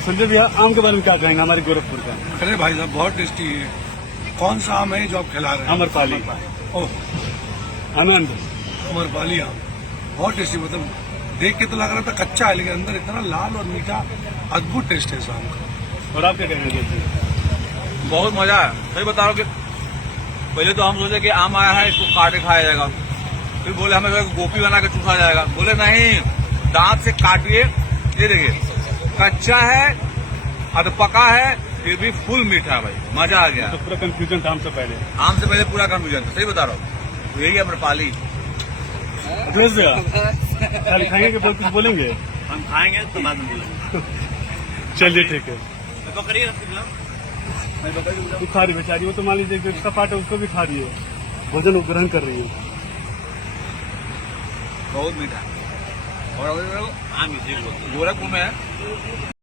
संजय भैया, आम के बारे में क्या कहेंगे हमारे गोरखपुर का? अरे भाई साहब बहुत टेस्टी है। कौन सा आम है जो आप खिला रहे हैं? अमरपाली। ओह, आनंद। अमरपाली आम बहुत टेस्टी, मतलब देख के तो लग रहा था कच्चा है, लेकिन अंदर इतना लाल और मीठा, अद्भुत टेस्ट है इस आम का। और आप क्या कहेंगे दोस्तों? बहुत मजा है। सही बता रहा हूँ कि पहले तो हम सोचे कि आम आया है इसको काट के खाया जाएगा, फिर बोले हमें गोपी बना के चूसा जाएगा। बोले नहीं, दांत से काटिए। ये देखिए कच्चा है, अध पका है, फिर भी फुल मीठा है भाई, मजा आ गया। तो पूरा कंफ्यूजन था आम से पहले। आम से पहले पूरा कंफ्यूजन था, सही बता रहा हूँ। यही है अमरपाली। अखिलेश भैया, कल खाएंगे कि कुछ बोलेंगे? हम खाएंगे तो बाद में बोलेंगे। चलिए ठीक है। तो करिए, वो खा रही बेचारी, वो तो मान लीजिए जिसका पार्ट है उसको भी खा रही है, भोजन ग्रहण कर रही है। बहुत मीठा। और आम गोरखपुर में है।